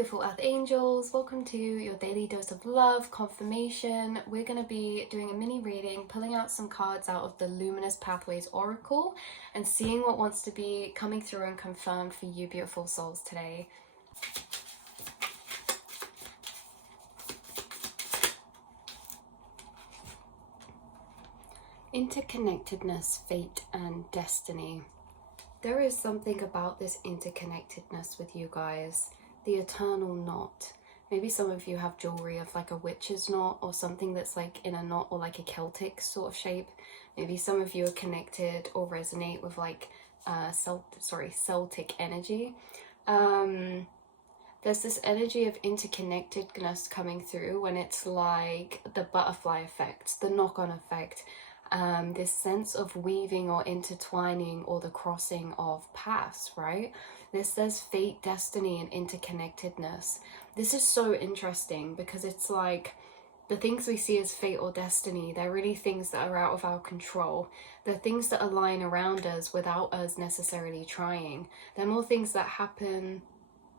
beautiful earth angels, welcome to your daily dose of love confirmation. We're going to be doing a mini reading, pulling out some cards out of the Luminous Pathways Oracle and seeing what wants to be coming through and confirmed for you beautiful souls today. Interconnectedness, fate and destiny. There is something about this interconnectedness with you guys. The eternal knot. Maybe some of you have jewelry of like a witch's knot or something that's like in a knot or like a Celtic sort of shape. Maybe some of you are connected or resonate with like Celtic energy. There's this energy of interconnectedness coming through when it's like the butterfly effect, the knock-on effect. This sense of weaving or intertwining or the crossing of paths, right? This says fate, destiny, and interconnectedness. This is so interesting because it's like the things we see as fate or destiny, they're really things that are out of our control. They're things that align around us without us necessarily trying. They're more things that happen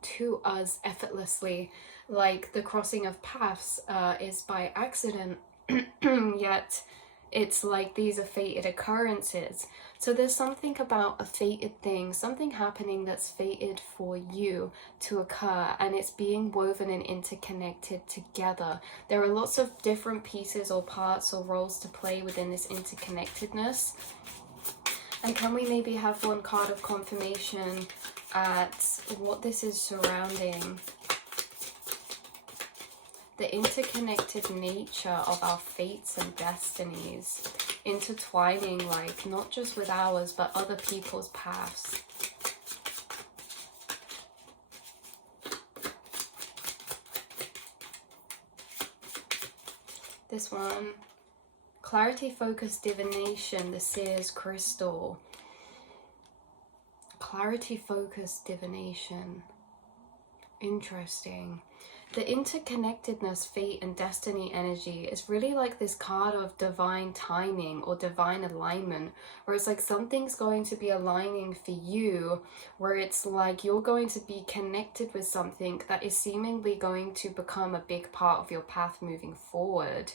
to us effortlessly, like the crossing of paths is by accident, yet it's like these are fated occurrences. So there's something about a fated thing, something happening that's fated for you to occur, and it's being woven and interconnected together. There are lots of different pieces or parts or roles to play within this interconnectedness. And can we maybe have one card of confirmation at what this is surrounding? The interconnected nature of our fates and destinies, intertwining like not just with ours but other people's paths. This one, clarity, focus, divination, the seer's crystal. Clarity, focus, divination. Interesting. The interconnectedness, fate, and destiny energy is really like this card of divine timing or divine alignment, where it's like something's going to be aligning for you, where it's like you're going to be connected with something that is seemingly going to become a big part of your path moving forward.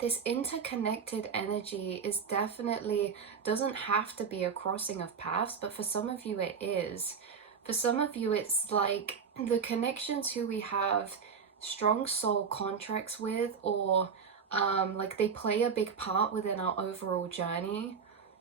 This interconnected energy is definitely, doesn't have to be a crossing of paths, but for some of you it is. For some of you, it's like the connections who we have strong soul contracts with, or like they play a big part within our overall journey.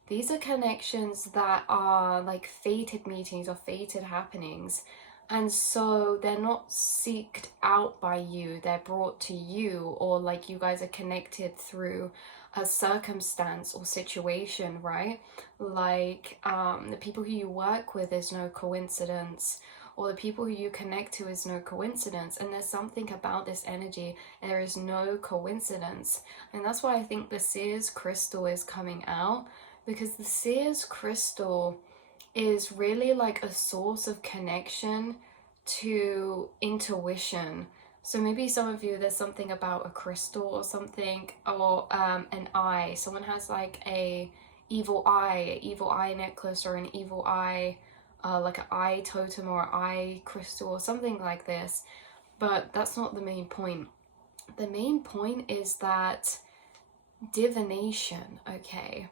These are connections that are like fated meetings or fated happenings. And so they're not seeked out by you, they're brought to you, or like you guys are connected through a circumstance or situation, right? Like the people who you work with is no coincidence, or the people who you connect to is no coincidence. And there's something about this energy, there is no coincidence. And that's why I think the seer's crystal is coming out, because the seer's crystal is really like a source of connection to intuition. So maybe some of you, there's something about a crystal or something, or an eye. Someone has like a evil eye necklace, or an evil eye, like an eye totem or an eye crystal or something like this. But that's not the main point. The main point is that divination, okay?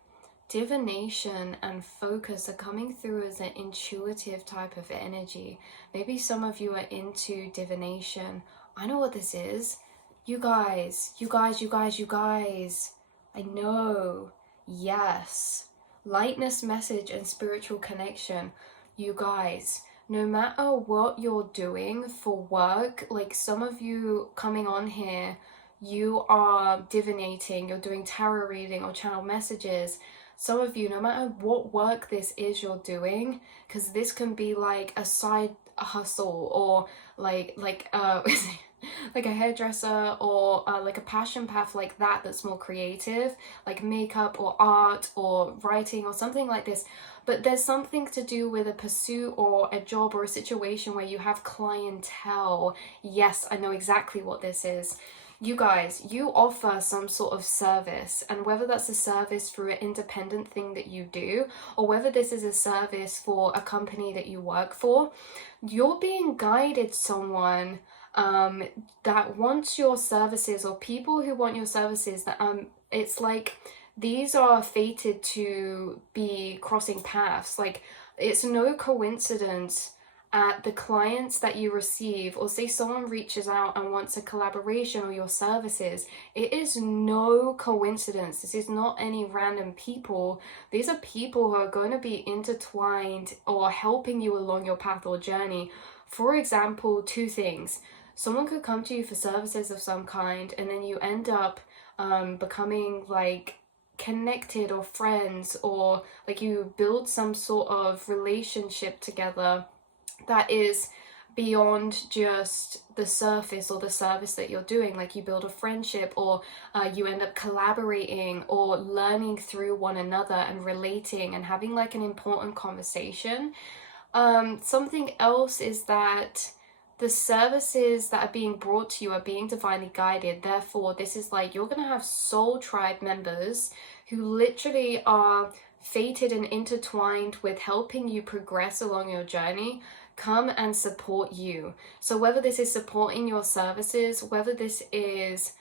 Divination and focus are coming through as an intuitive type of energy. Maybe some of you are into divination. I know what this is. You guys. I know. Yes. Lightness, message, and spiritual connection. You guys, no matter what you're doing for work, like some of you coming on here, you are divinating, you're doing tarot reading or channel messages. Some of you, no matter what work this is you're doing, because this can be like a side hustle, or like like a hairdresser, or like a passion path like that, that's more creative, like makeup or art or writing or something like this. But there's something to do with a pursuit or a job or a situation where you have clientele. Yes, I know exactly what this is. You guys, you offer some sort of service, and whether that's a service through an independent thing that you do, or whether this is a service for a company that you work for, you're being guided someone that wants your services, or people who want your services, that it's like these are fated to be crossing paths. Like, it's no coincidence at the clients that you receive, or say someone reaches out and wants a collaboration or your services. It is no coincidence. This is not any random people. These are people who are going to be intertwined or helping you along your path or journey. For example, two things. Someone could come to you for services of some kind, and then you end up becoming like connected or friends, or like you build some sort of relationship together that is beyond just the surface or the service that you're doing. Like you build a friendship, or you end up collaborating or learning through one another and relating and having like an important conversation. Something else is that the services that are being brought to you are being divinely guided. Therefore, this is like you're going to have soul tribe members who literally are fated and intertwined with helping you progress along your journey, come and support you. So whether this is supporting your services, whether this is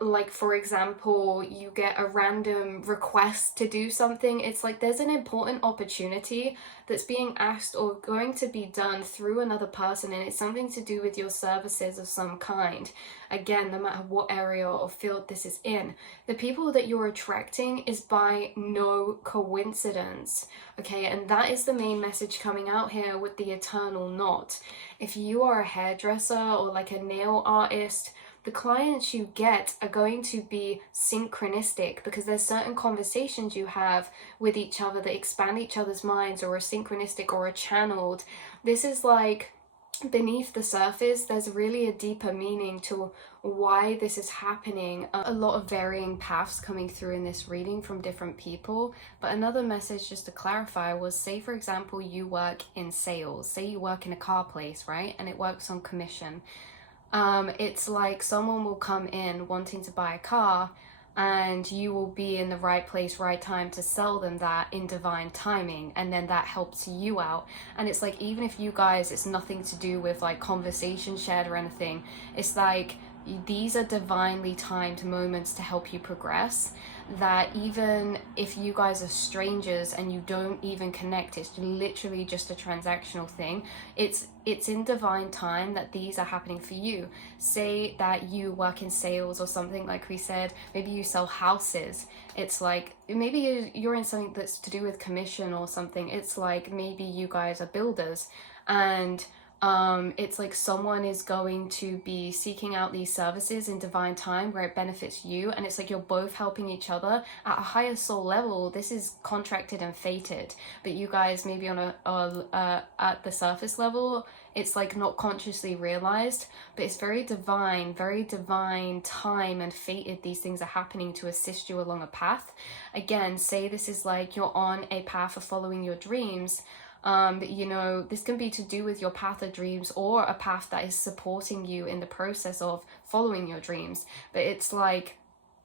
like for example, you get a random request to do something, it's like there's an important opportunity that's being asked or going to be done through another person, and it's something to do with your services of some kind. Again, no matter what area or field this is in, the people that you're attracting is by no coincidence. Okay, and that is the main message coming out here with the eternal knot. If you are a hairdresser or like a nail artist, the clients you get are going to be synchronistic, because there's certain conversations you have with each other that expand each other's minds, or are synchronistic or are channeled. This is like beneath the surface, there's really a deeper meaning to why this is happening. A lot of varying paths coming through in this reading from different people. But another message just to clarify was, say for example you work in sales, say you work in a car place, right, and it works on commission. It's like someone will come in wanting to buy a car, and you will be in the right place, right time to sell them that in divine timing, and then that helps you out. And it's like, even if you guys, it's nothing to do with like conversation shared or anything, it's like these are divinely timed moments to help you progress, that even if you guys are strangers and you don't even connect, it's literally just a transactional thing, it's in divine time that these are happening for you. Say that you work in sales or something, like we said, maybe you sell houses. It's like maybe you're in something that's to do with commission or something. It's like maybe you guys are builders, and it's like someone is going to be seeking out these services in divine time where it benefits you, and it's like you're both helping each other at a higher soul level. This is contracted and fated, but you guys maybe on at the surface level, it's like not consciously realized, but it's very divine time and fated. These things are happening to assist you along a path. Again, say this is like you're on a path of following your dreams. You know, this can be to do with your path of dreams, or a path that is supporting you in the process of following your dreams. But it's like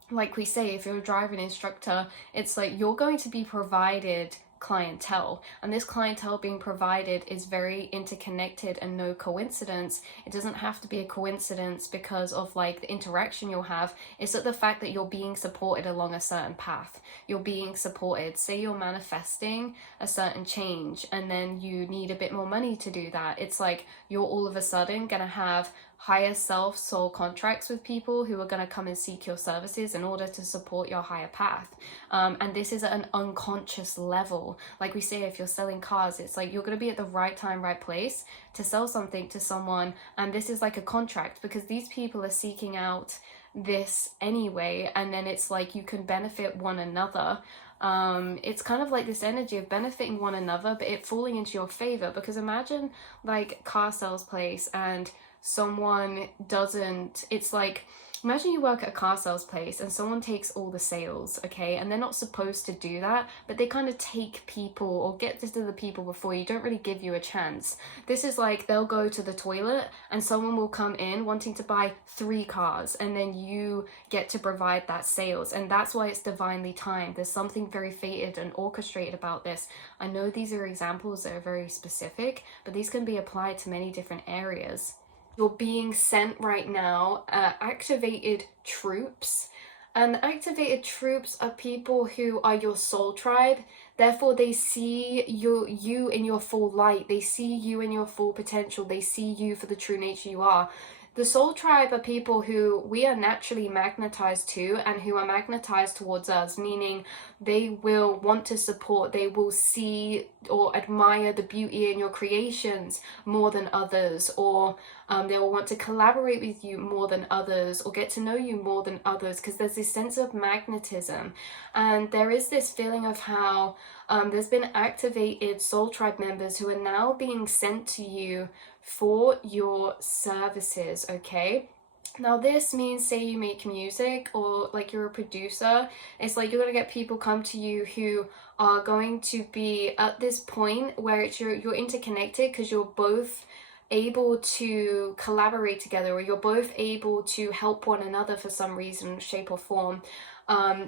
we say, if you're a driving instructor, it's like you're going to be provided clientele, and this clientele being provided is very interconnected and no coincidence. It doesn't have to be a coincidence because of like the interaction you'll have. It's that the fact that you're being supported along a certain path, you're being supported. Say you're manifesting a certain change and then you need a bit more money to do that. It's like you're all of a sudden gonna have higher self soul contracts with people who are going to come and seek your services in order to support your higher path. And this is at an unconscious level. Like we say, if you're selling cars, it's like you're going to be at the right time, right place to sell something to someone, and this is like a contract, because these people are seeking out this anyway, and then it's like you can benefit one another. It's kind of like this energy of benefiting one another, but it falling into your favor. Because imagine like car sales place, and someone doesn't, it's like, imagine you work at a car sales place and someone takes all the sales, okay, and they're not supposed to do that, but they kind of take people or get to the people before you, don't really give you a chance. This is like they'll go to the toilet and someone will come in wanting to buy 3 cars, and then you get to provide that sales, and that's why it's divinely timed. There's something very fated and orchestrated about this. I know these are examples that are very specific, but these can be applied to many different areas. You're being sent right now activated troops, and activated troops are people who are your soul tribe. Therefore they see you in your full light, they see you in your full potential, they see you for the true nature you are. The soul tribe are people who we are naturally magnetized to and who are magnetized towards us, meaning they will want to support, they will see or admire the beauty in your creations more than others, or they will want to collaborate with you more than others, or get to know you more than others, because there's this sense of magnetism. And there is this feeling of how there's been activated soul tribe members who are now being sent to you for your services, okay? Now this means, say you make music or like you're a producer, it's like you're gonna get people come to you who are going to be at this point where it's you're interconnected because you're both able to collaborate together, or you're both able to help one another for some reason, shape or form.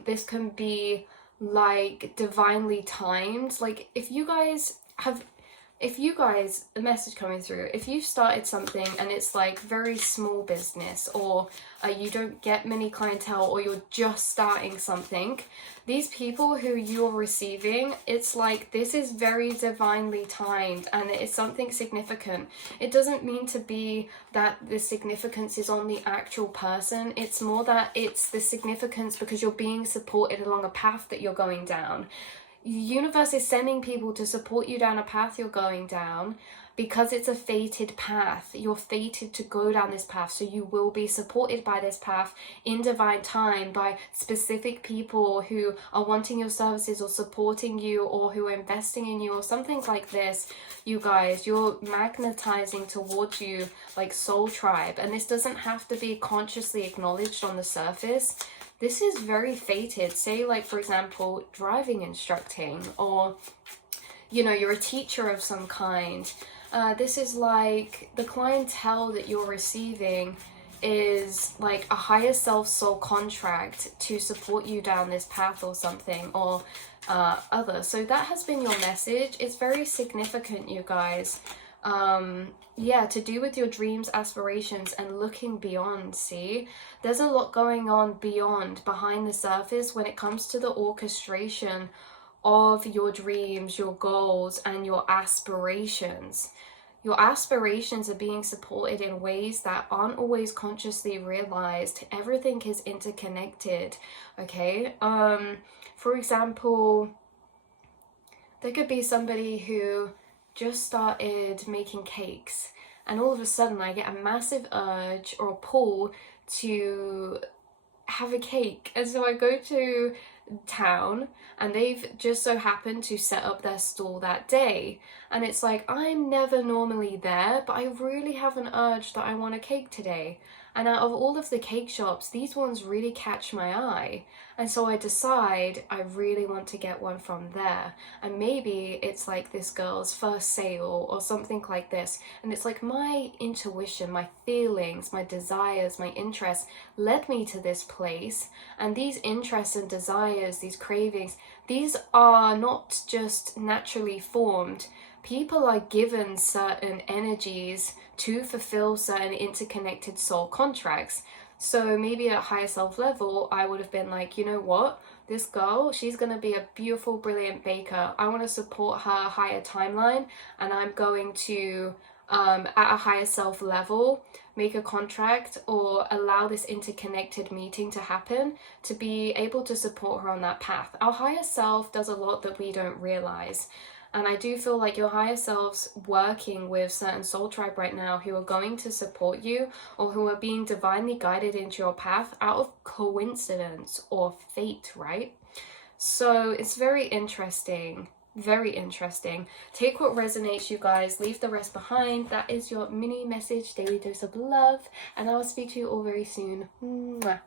This can be like divinely timed. Like if you guys, a message coming through, if you've started something and it's like very small business, or you don't get many clientele, or you're just starting something, these people who you're receiving, it's like this is very divinely timed and it's something significant. It doesn't mean to be that the significance is on the actual person, it's more that it's the significance because you're being supported along a path that you're going down. The universe is sending people to support you down a path you're going down because it's a fated path. You're fated to go down this path, so you will be supported by this path in divine time by specific people who are wanting your services or supporting you, or who are investing in you or something like this. You guys, you're magnetizing towards you like soul tribe, and this doesn't have to be consciously acknowledged on the surface. This is very fated. Say like, for example, driving instructing, or you know, you're a teacher of some kind. This is like the clientele that you're receiving is like a higher self soul contract to support you down this path or something, or other. So that has been your message. It's very significant, you guys. Yeah, to do with your dreams, aspirations, and looking beyond. See, there's a lot going on beyond, behind the surface, when it comes to the orchestration of your dreams, your goals, and your aspirations. Your aspirations are being supported in ways that aren't always consciously realized. Everything is interconnected, okay? For example, there could be somebody who just started making cakes, and all of a sudden I get a massive urge or a pull to have a cake, and so I go to town and they've just so happened to set up their stall that day, and it's like, I'm never normally there, but I really have an urge that I want a cake today. And out of all of the cake shops, these ones really catch my eye, and so I decide I really want to get one from there. And maybe it's like this girl's first sale or something like this, and it's like my intuition, my feelings, my desires, my interests led me to this place. And these interests and desires, these cravings, these are not just naturally formed. People are given certain energies to fulfill certain interconnected soul contracts. So maybe at a higher self level, I would have been like, you know what? This girl, she's going to be a beautiful, brilliant baker. I want to support her higher timeline, and I'm going to, at a higher self level, make a contract or allow this interconnected meeting to happen to be able to support her on that path. Our higher self does a lot that we don't realize. And I do feel like your higher self's working with certain soul tribe right now who are going to support you, or who are being divinely guided into your path out of coincidence or fate, right? So it's very interesting very interesting. Take what resonates, you guys. Leave the rest behind. That is your mini message, daily dose of love. And I will speak to you all very soon. Mwah.